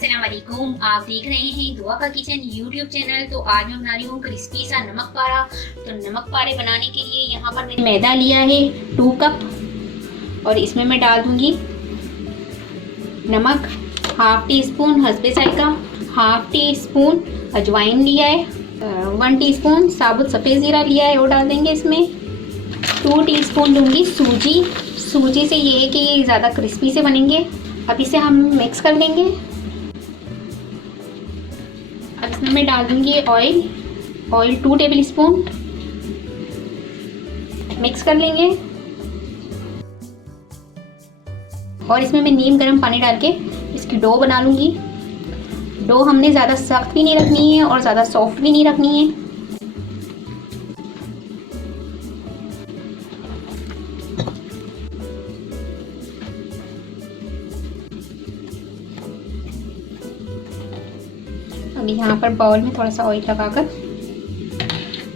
अस्सलाम वालेकुम। आप देख रहे हैं दुआ का किचन यूट्यूब चैनल। तो आज मैं बना रही हूँ क्रिस्पी सा नमक पारा। तो नमक पारे बनाने के लिए यहाँ पर मैंने मैदा लिया है 2 कप और इसमें मैं डाल दूंगी नमक हाफ टी स्पून हसबे जायका, हाफ टी स्पून अजवाइन लिया है, 1 टीस्पून साबुत सफ़ेद ज़ीरा लिया है वो डाल देंगे इसमें। 2 टीस्पून दूंगी सूजी। सूजी से ये है कि ज़्यादा क्रिस्पी से बनेंगे। अब इसे हम मिक्स कर लेंगे। अब इसमें मैं डाल दूंगी ऑयल 2 टेबल स्पून। मिक्स कर लेंगे और इसमें मैं नीम गर्म पानी डाल के इसकी डो बना लूँगी। डो हमने ज़्यादा सख्त भी नहीं रखनी है और ज़्यादा सॉफ्ट भी नहीं रखनी है। अभी यहाँ पर बाउल में थोड़ा सा ऑयल लगाकर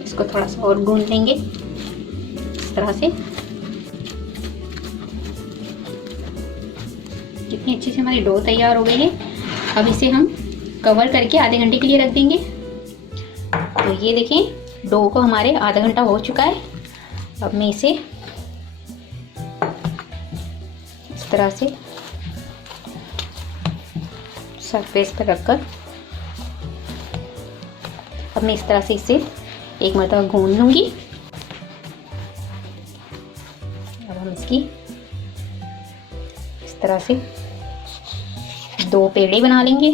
इसको थोड़ा सा और गूंद लेंगे इस तरह से। कितनी अच्छी से हमारी डो तैयार हो गई है। अब इसे हम कवर करके आधे घंटे के लिए रख देंगे। तो ये देखें डो को हमारे आधा घंटा हो चुका है। अब मैं इसे इस तरह से सरफेस पर रखकर अब मैं इस तरह से इसे एक मरतबा गूंद लूँगी। अब हम इसकी इस तरह से 2 पेड़े बना लेंगे।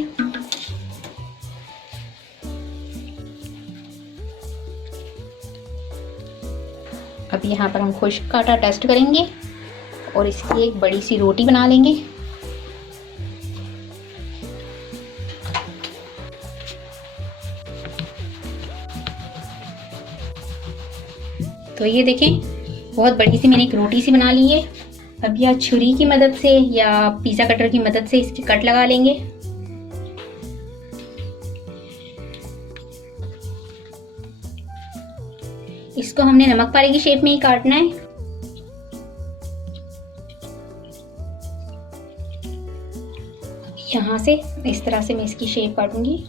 अब यहाँ पर हम खुश्क आटा टेस्ट करेंगे और इसकी एक बड़ी सी रोटी बना लेंगे। तो ये देखें बहुत बड़ी सी मैंने एक रोटी सी बना ली है। अब या छुरी की मदद से या पिज़्ज़ा कटर की मदद से इसकी कट लगा लेंगे। इसको हमने नमक पारे की शेप में ही काटना है। यहाँ से इस तरह से मैं इसकी शेप काटूंगी।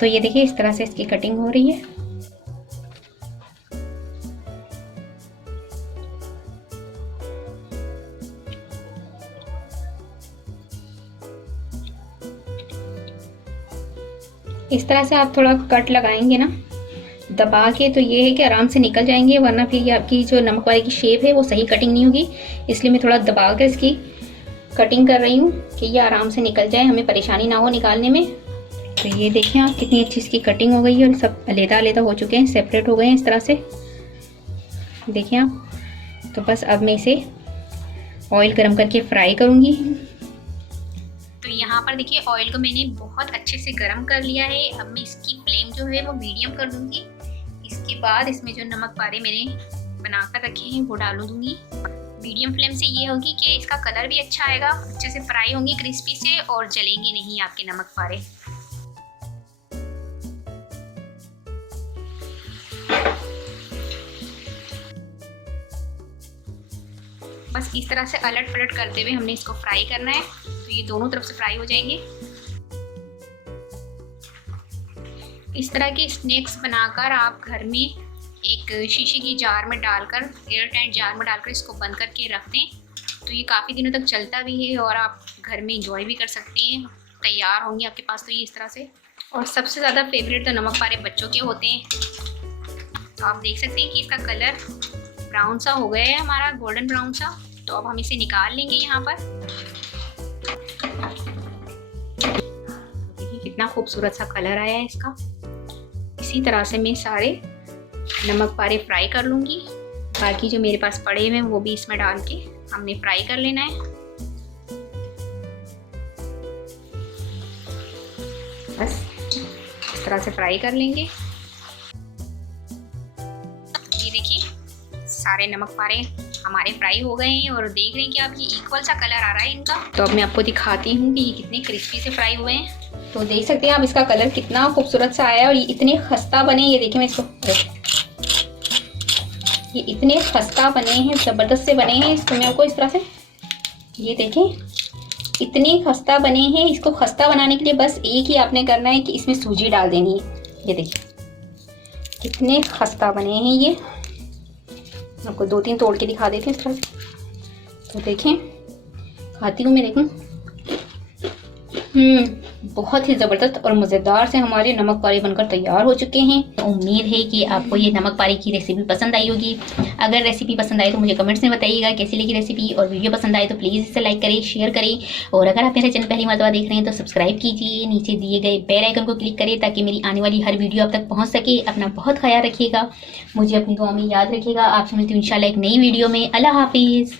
तो ये देखिए इस तरह से इसकी कटिंग हो रही है। इस तरह से आप थोड़ा कट लगाएंगे ना दबा के तो ये है कि आराम से निकल जाएंगे, वरना फिर ये आपकी जो नमक वाले की शेप है वो सही कटिंग नहीं होगी। इसलिए मैं थोड़ा दबा कर इसकी कटिंग कर रही हूँ कि ये आराम से निकल जाए, हमें परेशानी ना हो निकालने में। तो ये देखें आप कितनी अच्छी इसकी कटिंग हो गई है और सब अलग-अलग हो चुके हैं, सेपरेट हो गए हैं इस तरह से। देखिए आप। तो बस अब मैं इसे ऑयल गरम करके फ्राई करूँगी। तो यहाँ पर देखिए ऑयल को मैंने बहुत अच्छे से गरम कर लिया है। अब मैं इसकी फ्लेम जो है वो मीडियम कर दूँगी। इसके बाद इसमें जो नमक पारे मैंने बना कर रखे हैं वो डाल दूँगी। मीडियम फ्लेम से ये होगी कि इसका कलर भी अच्छा आएगा, अच्छे से फ्राई होंगे क्रिस्पी से और जलेंगे नहीं आपके नमक पारे। बस इस तरह से अलट पलट करते हुए हमने इसको फ्राई करना है। तो ये दोनों तरफ से फ्राई हो जाएंगे। इस तरह के स्नैक्स बनाकर आप घर में एक शीशे की जार में डालकर, एयर टाइट जार में डालकर इसको बंद करके रख दें तो ये काफ़ी दिनों तक चलता भी है और आप घर में इंजॉय भी कर सकते हैं। तैयार होंगे आपके पास तो ये इस तरह से। और सबसे ज़्यादा फेवरेट तो नमक पारे बच्चों के होते हैं। तो आप देख सकते हैं कि इसका कलर ब्राउन सा हो गया है हमारा, गोल्डन ब्राउन सा। तो अब हम इसे निकाल लेंगे यहाँ पर। देखिए कितना खूबसूरत सा कलर आया है इसका। इसी तरह से मैं सारे नमक पारे फ्राई कर लूँगी। बाकी जो मेरे पास पड़े हुए हैं वो भी इसमें डाल के हमने फ्राई कर लेना है। बस इस तरह से फ्राई कर लेंगे। ये देखिए सारे नमक पारे हमारे फ्राई हो गए हैं और देख रहे हैं कि आप ये इक्वल सा कलर आ रहा है इनका। तो अब मैं आपको दिखाती हूँ कि ये कितने क्रिस्पी से फ्राई हुए हैं। तो देख सकते हैं आप इसका कलर कितना खूबसूरत सा आया है और ये इतने खस्ता बने। ये देखिए मैं इसको ये इतने खस्ता बने हैं, ज़बरदस्त से बने हैं। इसको मैं आपको इस तरह से, ये देखें इतने खस्ता बने हैं। इसको खस्ता बनाने के लिए बस एक ही आपने करना है कि इसमें सूजी डाल देनी है। ये देखिए कितने खस्ता बने हैं ये। आपको 2-3 तोड़ के दिखा देती हूँ इस तरह से। तो देखें, खाती हूँ मैं, देखूँ। बहुत ही ज़बरदस्त और मज़ेदार से हमारे नमक पारे बनकर तैयार हो चुके हैं। तो उम्मीद है कि आपको ये नमक पारे की रेसिपी पसंद आई होगी। अगर रेसिपी पसंद आए तो मुझे कमेंट्स में बताइएगा कैसी लगी रेसिपी, और वीडियो पसंद आए तो प्लीज़ इसे लाइक करें, शेयर करें, और अगर आप मेरे चैनल पहली मर्तबा देख रहे हैं तो सब्सक्राइब कीजिए। नीचे दिए गए बेल आइकन को क्लिक करें ताकि मेरी आने वाली हर वीडियो आप तक पहुँच सके। अपना बहुत ख्याल रखिएगा, मुझे अपनी दुआ में याद रखिएगा। आपसे मिलती हूँ इंशाल्लाह एक नई वीडियो में। अल्लाह हाफिज़।